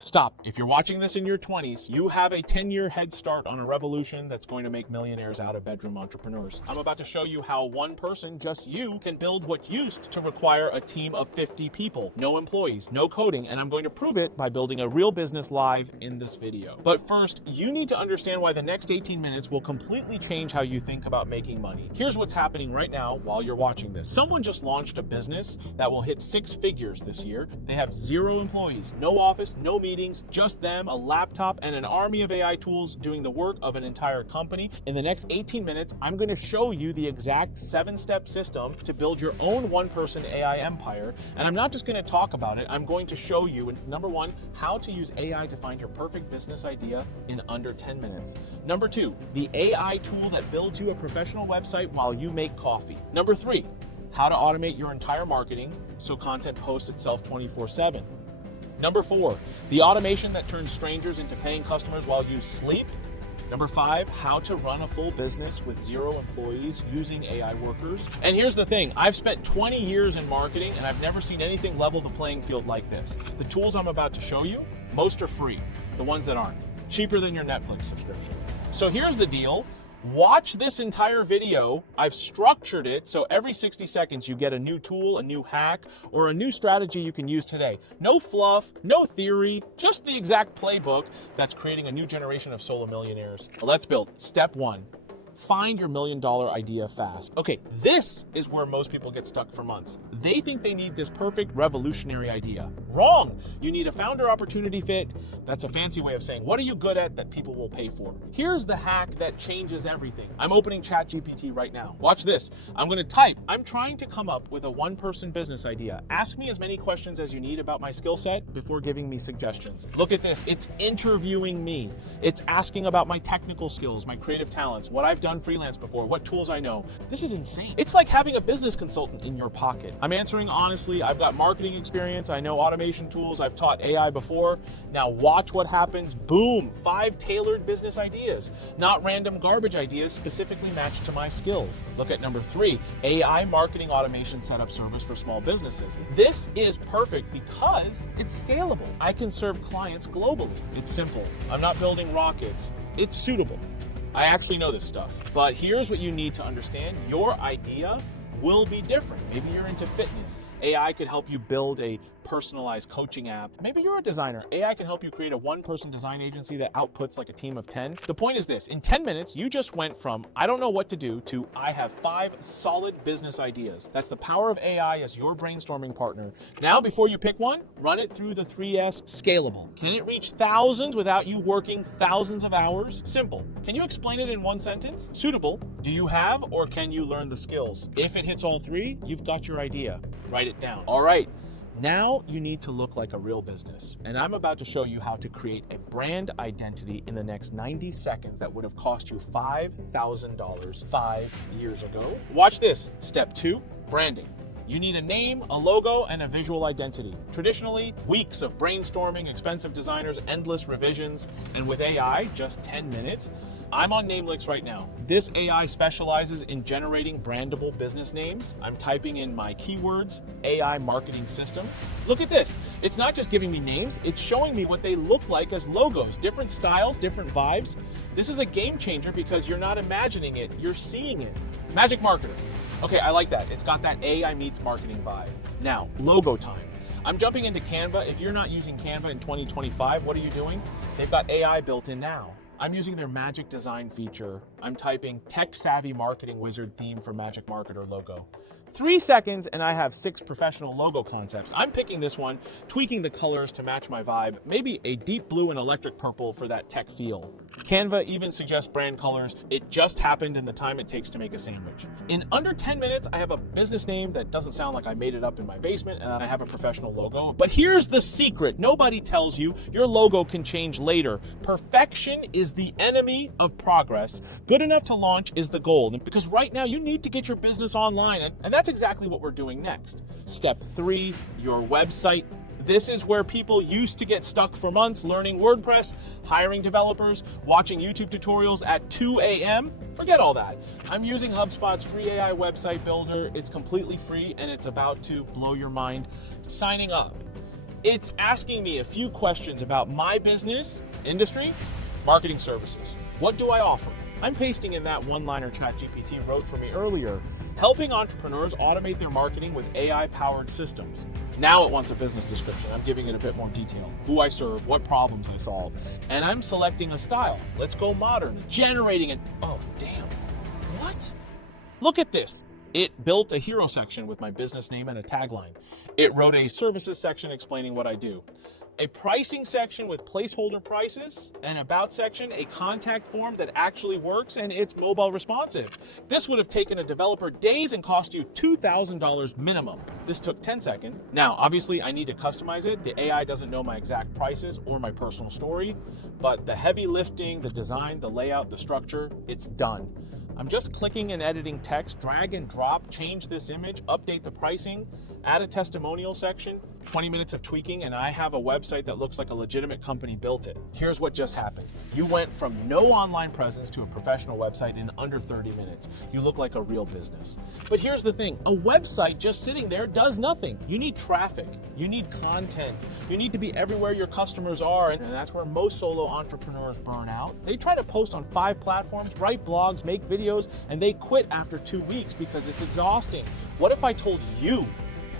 Stop. If you're watching this in your 20s, you have a 10-year head start on a revolution that's going to make millionaires out of bedroom entrepreneurs. I'm about to show you how one person, just you, can build what used to require a team of 50 people. No employees, no coding, and I'm going to prove it by building a real business live in this video. But first, you need to understand why the next 18 minutes will completely change how you think about making money. Here's what's happening right now while you're watching this. Someone just launched a business that will hit 6 figures this year. They have 0 employees, no office, no meetings, just them, a laptop, and an army of AI tools doing the work of an entire company. In the next 18 minutes, I'm going to show you the exact 7-step system to build your own one-person AI empire. And I'm not just going to talk about it, I'm going to show you, number 1, how to use AI to find your perfect business idea in under 10 minutes. Number 2, the AI tool that builds you a professional website while you make coffee. Number 3, how to automate your entire marketing so content posts itself 24/7. Number 4, the automation that turns strangers into paying customers while you sleep. Number 5, how to run a full business with 0 employees using AI workers. And here's the thing, I've spent 20 years in marketing and I've never seen anything level the playing field like this. The tools I'm about to show you, most are free. The ones that aren't, cheaper than your Netflix subscription. So here's the deal. Watch this entire video. I've structured it so every 60 seconds you get a new tool, a new hack, or a new strategy you can use today. No fluff, no theory, just the exact playbook that's creating a new generation of solo millionaires. Let's build. Step 1. Find your $1 million idea fast. Okay, this is where most people get stuck for months. They think they need this perfect revolutionary idea. Wrong! You need a founder opportunity fit. That's a fancy way of saying, what are you good at that people will pay for? Here's the hack that changes everything. I'm opening ChatGPT right now. Watch this. I'm gonna type, I'm trying to come up with a one-person business idea. Ask me as many questions as you need about my skill set before giving me suggestions. Look at this, it's interviewing me. It's asking about my technical skills, my creative talents, what I've done freelance before, what tools I know. This is insane. It's like having a business consultant in your pocket. I'm answering honestly. I've got marketing experience. I know automation tools. I've taught AI before. Now watch what happens. Boom, 5 tailored business ideas, not random garbage ideas specifically matched to my skills. Look at number 3, AI marketing automation setup service for small businesses. This is perfect because it's scalable. I can serve clients globally. It's simple. I'm not building rockets. It's suitable. I actually know this stuff, but here's what you need to understand. Your idea will be different. Maybe you're into fitness. AI could help you build a personalized coaching app. Maybe you're a designer. AI can help you create a one-person design agency that outputs like a team of 10. The point is this, in 10 minutes, you just went from I don't know what to do to I have 5 solid business ideas. That's the power of AI as your brainstorming partner. Now, before you pick one, run it through the 3S scalable. Can it reach thousands without you working thousands of hours? Simple. Can you explain it in 1 sentence? Suitable. Do you have or can you learn the skills? If it hits all 3, you've got your idea. Write it down. All right. Now you need to look like a real business, and I'm about to show you how to create a brand identity in the next 90 seconds that would have cost you $5,000 5 years ago. Watch this. Step 2, branding. You need a name, a logo, and a visual identity. Traditionally, weeks of brainstorming, expensive designers, endless revisions, and with AI, just 10 minutes. I'm on Namelix right now. This AI specializes in generating brandable business names. I'm typing in my keywords, AI marketing systems. Look at this. It's not just giving me names, it's showing me what they look like as logos, different styles, different vibes. This is a game changer because you're not imagining it, you're seeing it. Magic marketer. Okay, I like that. It's got that AI meets marketing vibe. Now, logo time. I'm jumping into Canva. If you're not using Canva in 2025, what are you doing? They've got AI built in now. I'm using their magic design feature. I'm typing tech-savvy marketing wizard theme for magic marketer logo. 3 seconds and I have 6 professional logo concepts. I'm picking this one, tweaking the colors to match my vibe, maybe a deep blue and electric purple for that tech feel. Canva even suggests brand colors. It just happened in the time it takes to make a sandwich. In under 10 minutes, I have a business name that doesn't sound like I made it up in my basement, and I have a professional logo. But here's the secret. Nobody tells you your logo can change later. Perfection is the enemy of progress. Good enough to launch is the goal. Because right now you need to get your business online, and that's exactly what we're doing next. Step 3, your website. This is where people used to get stuck for months learning WordPress, hiring developers, watching YouTube tutorials at 2 a.m. Forget all that. I'm using HubSpot's free AI website builder. It's completely free and it's about to blow your mind. Signing up. It's asking me a few questions about my business, industry, marketing services. What do I offer? I'm pasting in that one-liner ChatGPT wrote for me earlier, helping entrepreneurs automate their marketing with AI-powered systems. Now it wants a business description. I'm giving it a bit more detail. Who I serve, what problems I solve, and I'm selecting a style. Let's go modern, generating it. Oh, damn. What? Look at this. It built a hero section with my business name and a tagline. It wrote a services section explaining what I do. A pricing section with placeholder prices, an about section, a contact form that actually works, and it's mobile responsive. This would have taken a developer days and cost you $2,000 minimum. This took 10 seconds. Now, obviously, I need to customize it. The AI doesn't know my exact prices or my personal story, but the heavy lifting, the design, the layout, the structure, it's done. I'm just clicking and editing text, drag and drop, change this image, update the pricing, add a testimonial section, 20 minutes of tweaking, and I have a website that looks like a legitimate company built it. Here's what just happened. You went from no online presence to a professional website in under 30 minutes. You look like a real business. But here's the thing, a website just sitting there does nothing. You need traffic, you need content, you need to be everywhere your customers are, and that's where most solo entrepreneurs burn out. They try to post on 5 platforms, write blogs, make videos, and they quit after 2 weeks because it's exhausting. What if I told you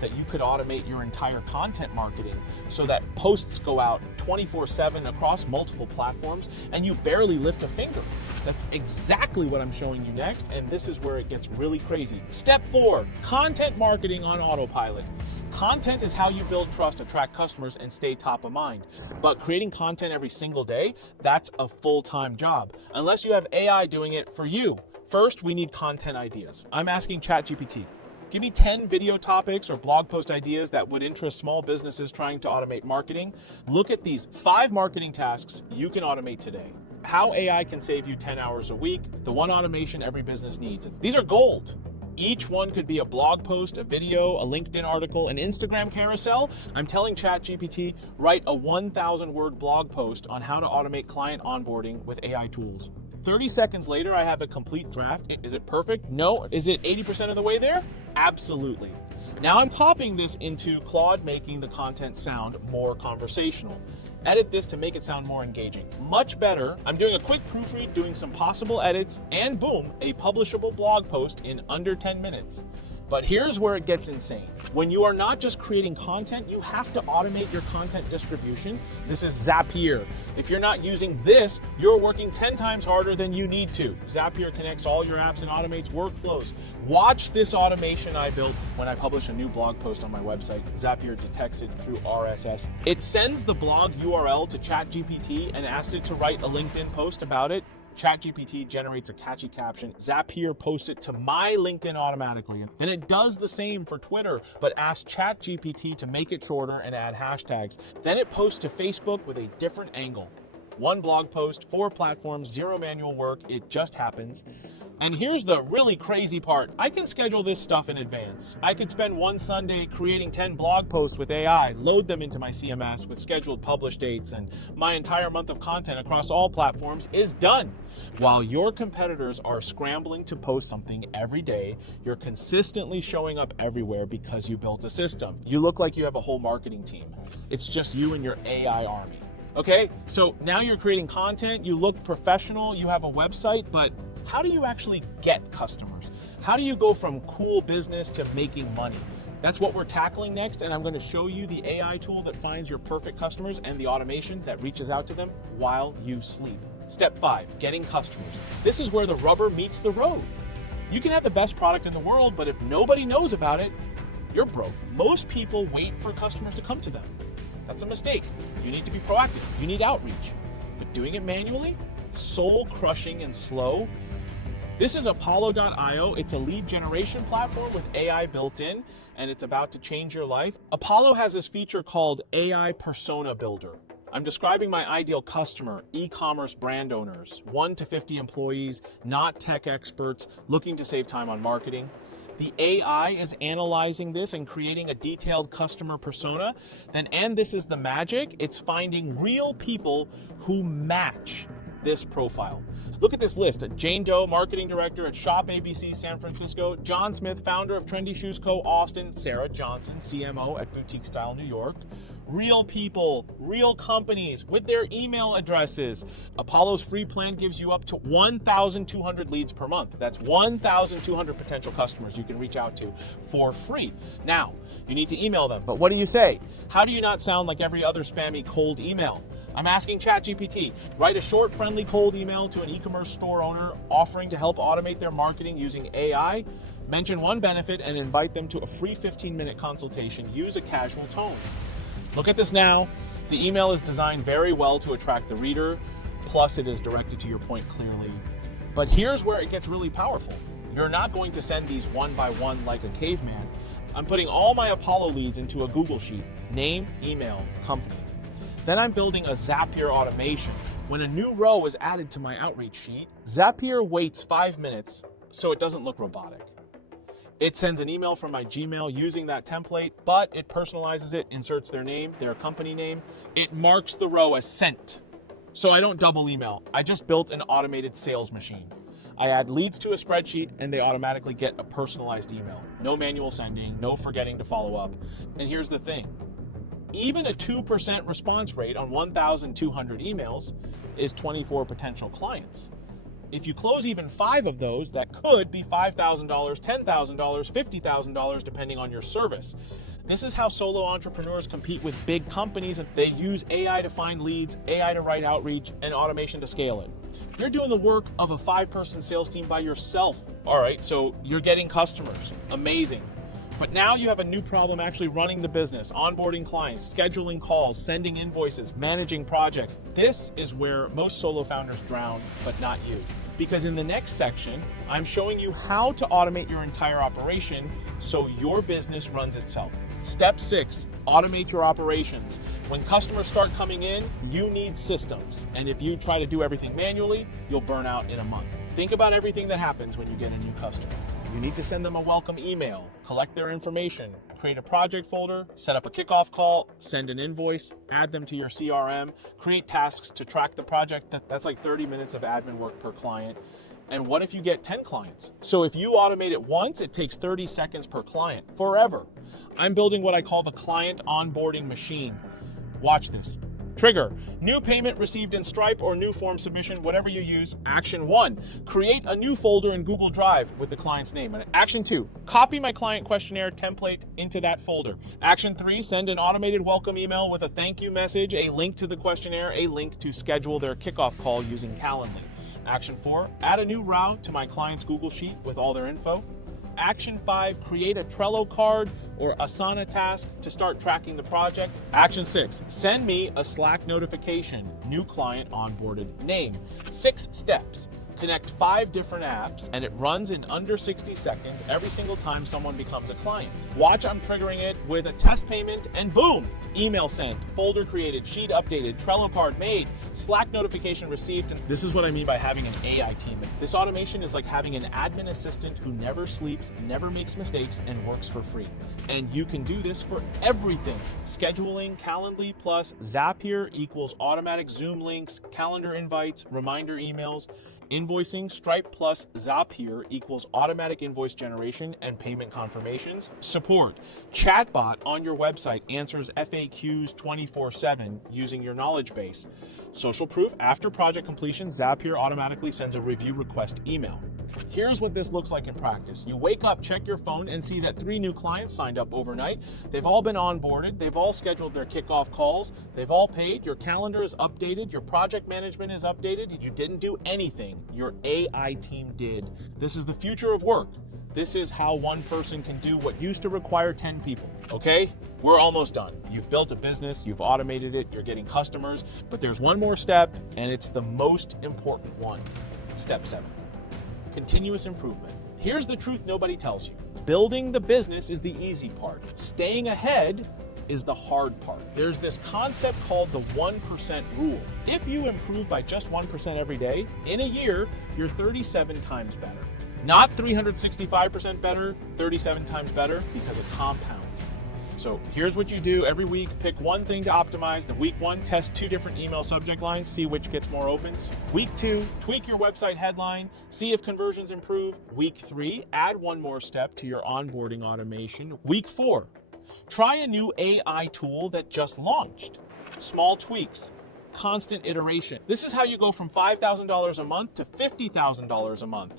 that you could automate your entire content marketing so that posts go out 24/7 across multiple platforms and you barely lift a finger? That's exactly what I'm showing you next, and this is where it gets really crazy. Step 4, content marketing on autopilot. Content is how you build trust, attract customers, and stay top of mind. But creating content every single day, that's a full-time job, unless you have AI doing it for you. First, we need content ideas. I'm asking ChatGPT, give me 10 video topics or blog post ideas that would interest small businesses trying to automate marketing. Look at these 5 marketing tasks you can automate today. How AI can save you 10 hours a week, the one automation every business needs. These are gold. Each one could be a blog post, a video, a LinkedIn article, an Instagram carousel. I'm telling ChatGPT, write a 1,000-word blog post on how to automate client onboarding with AI tools. 30 seconds later, I have a complete draft. Is it perfect? No. Is it 80% of the way there? Absolutely. Now I'm copying this into Claude, making the content sound more conversational. Edit this to make it sound more engaging. Much better. I'm doing a quick proofread, doing some possible edits, and boom, a publishable blog post in under 10 minutes. But here's where it gets insane. When you are not just creating content, you have to automate your content distribution. This is Zapier. If you're not using this, you're working 10 times harder than you need to. Zapier connects all your apps and automates workflows. Watch this automation I built when I publish a new blog post on my website. Zapier detects it through RSS. It sends the blog URL to ChatGPT and asks it to write a LinkedIn post about it. ChatGPT generates a catchy caption. Zapier posts it to my LinkedIn automatically. Then it does the same for Twitter, but asks ChatGPT to make it shorter and add hashtags. Then it posts to Facebook with a different angle. 1 blog post, 4 platforms, 0 manual work. It just happens. And here's the really crazy part. I can schedule this stuff in advance. I could spend one Sunday creating 10 blog posts with AI, load them into my CMS with scheduled publish dates, and my entire month of content across all platforms is done. While your competitors are scrambling to post something every day, you're consistently showing up everywhere because you built a system. You look like you have a whole marketing team. It's just you and your AI army. Okay, so now you're creating content, you look professional, you have a website, but how do you actually get customers? How do you go from cool business to making money? That's what we're tackling next, and I'm going to show you the AI tool that finds your perfect customers and the automation that reaches out to them while you sleep. Step 5, getting customers. This is where the rubber meets the road. You can have the best product in the world, but if nobody knows about it, you're broke. Most people wait for customers to come to them. That's a mistake. You need to be proactive. You need outreach. But doing it manually, soul-crushing and slow. This is Apollo.io. It's a lead generation platform with AI built in, and it's about to change your life. Apollo has this feature called AI Persona Builder. I'm describing my ideal customer, e-commerce brand owners, 1 to 50 employees, not tech experts, looking to save time on marketing. The AI is analyzing this and creating a detailed customer persona. And this is the magic, it's finding real people who match this profile. Look at this list. Jane Doe, marketing director at Shop ABC San Francisco. John Smith, founder of Trendy Shoes Co. Austin. Sarah Johnson, CMO at Boutique Style New York. real people, real companies with their email addresses. Apollo's free plan gives you up to 1,200 leads per month. That's 1,200 potential customers you can reach out to for free. Now, you need to email them, but what do you say? How do you not sound like every other spammy cold email? I'm asking ChatGPT, write a short, friendly cold email to an e-commerce store owner offering to help automate their marketing using AI. Mention one benefit and invite them to a free 15-minute consultation. Use a casual tone. Look at this now. The email is designed very well to attract the reader, plus it is directed to your point clearly. But here's where it gets really powerful. You're not going to send these one by one like a caveman. I'm putting all my Apollo leads into a Google Sheet, name, email, company. Then I'm building a Zapier automation. When a new row is added to my outreach sheet, Zapier waits 5 minutes so it doesn't look robotic. It sends an email from my Gmail using that template, but it personalizes it, inserts their name, their company name. It marks the row as sent. So I don't double email. I just built an automated sales machine. I add leads to a spreadsheet and they automatically get a personalized email. No manual sending, no forgetting to follow up. And here's the thing. Even a 2% response rate on 1,200 emails is 24 potential clients. If you close even 5 of those, that could be $5,000, $10,000, $50,000, depending on your service. This is how solo entrepreneurs compete with big companies. They use AI to find leads, AI to write outreach, and automation to scale it. You're doing the work of a 5-person sales team by yourself. All right, so you're getting customers. Amazing. But now you have a new problem actually running the business, onboarding clients, scheduling calls, sending invoices, managing projects. This is where most solo founders drown, but not you. Because in the next section, I'm showing you how to automate your entire operation so your business runs itself. Step 6, automate your operations. When customers start coming in, you need systems. And if you try to do everything manually, you'll burn out in a month. Think about everything that happens when you get a new customer. You need to send them a welcome email, collect their information, create a project folder, set up a kickoff call, send an invoice, add them to your CRM, create tasks to track the project. That's like 30 minutes of admin work per client. And what if you get 10 clients? So if you automate it once, it takes 30 seconds per client, forever. I'm building what I call the client onboarding machine. Watch this. Trigger, new payment received in Stripe or new form submission, whatever you use. Action 1, create a new folder in Google Drive with the client's name. And Action 2, copy my client questionnaire template into that folder. Action 3, send an automated welcome email with a thank you message, a link to the questionnaire, a link to schedule their kickoff call using Calendly. Action 4, add a new route to my client's Google Sheet with all their info. Action 5, create a Trello card or Asana task to start tracking the project. Action 6, send me a Slack notification, new client onboarded name. 6 steps. Connect 5 different apps and it runs in under 60 seconds every single time someone becomes a client. Watch, I'm triggering it with a test payment and boom, email sent, folder created, sheet updated, Trello card made, Slack notification received. And this is what I mean by having an AI team. This automation is like having an admin assistant who never sleeps, never makes mistakes, and works for free. And you can do this for everything. Scheduling, Calendly plus Zapier equals automatic Zoom links, calendar invites, reminder emails. Invoicing, Stripe plus Zapier equals automatic invoice generation and payment confirmations. Support, chatbot on your website answers FAQs 24/7 using your knowledge base. Social proof, after project completion, Zapier automatically sends a review request email. Here's what this looks like in practice. You wake up, check your phone, and see that 3 new clients signed up overnight. They've all been onboarded. They've all scheduled their kickoff calls. They've all paid. Your calendar is updated. Your project management is updated. You didn't do anything. Your AI team did. This is the future of work. This is how one person can do what used to require 10 people, okay? We're almost done. You've built a business, you've automated it, you're getting customers, but there's one more step, and it's the most important one. Step 7. Continuous improvement. Here's the truth nobody tells you. Building the business is the easy part. Staying ahead is the hard part. There's this concept called the 1% rule. If you improve by just 1% every day, in a year, you're 37 times better. Not 365% better, 37 times better, because it compounds. So here's what you do every week. Pick one thing to optimize. The week 1, test 2 different email subject lines, see which gets more opens. Week 2, tweak your website headline, see if conversions improve. Week 3, add one more step to your onboarding automation. Week 4, Try a new AI tool that just launched. Small tweaks, constant iteration. This is how you go from $5,000 a month to $50,000 a month.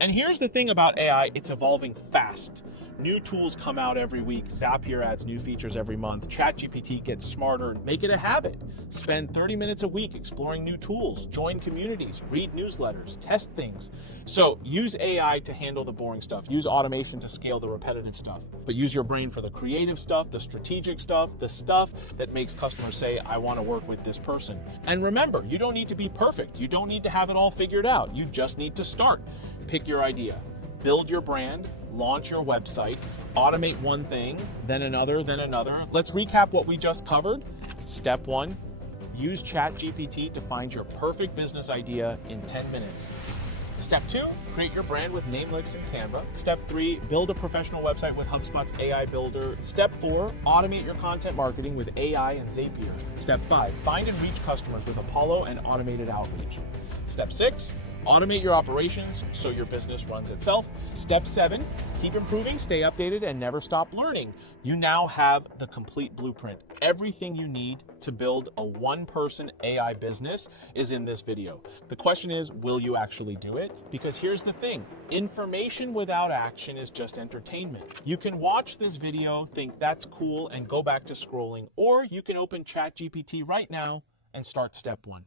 And here's the thing about AI, it's evolving fast. New tools come out every week. Zapier adds new features every month. ChatGPT gets smarter. Make it a habit. Spend 30 minutes a week exploring new tools. Join communities. Read newsletters. Test things. So use AI to handle the boring stuff. Use automation to scale the repetitive stuff. But use your brain for the creative stuff, the strategic stuff, the stuff that makes customers say, I want to work with this person. And remember, you don't need to be perfect. You don't need to have it all figured out. You just need to start. Pick your idea. Build your brand, launch your website, automate one thing, then another, then another. Let's recap what we just covered. Step 1, use ChatGPT to find your perfect business idea in 10 minutes. Step 2, create your brand with Namelicks and Canva. Step 3, build a professional website with HubSpot's AI Builder. Step 4, automate your content marketing with AI and Zapier. Step 5, find and reach customers with Apollo and automated outreach. Step 6, automate your operations so your business runs itself. Step 7, keep improving, stay updated, and never stop learning. You now have the complete blueprint. Everything you need to build a one-person AI business is in this video. The question is, will you actually do it? Because here's the thing, information without action is just entertainment. You can watch this video, think that's cool, and go back to scrolling, or you can open ChatGPT right now and start step 1.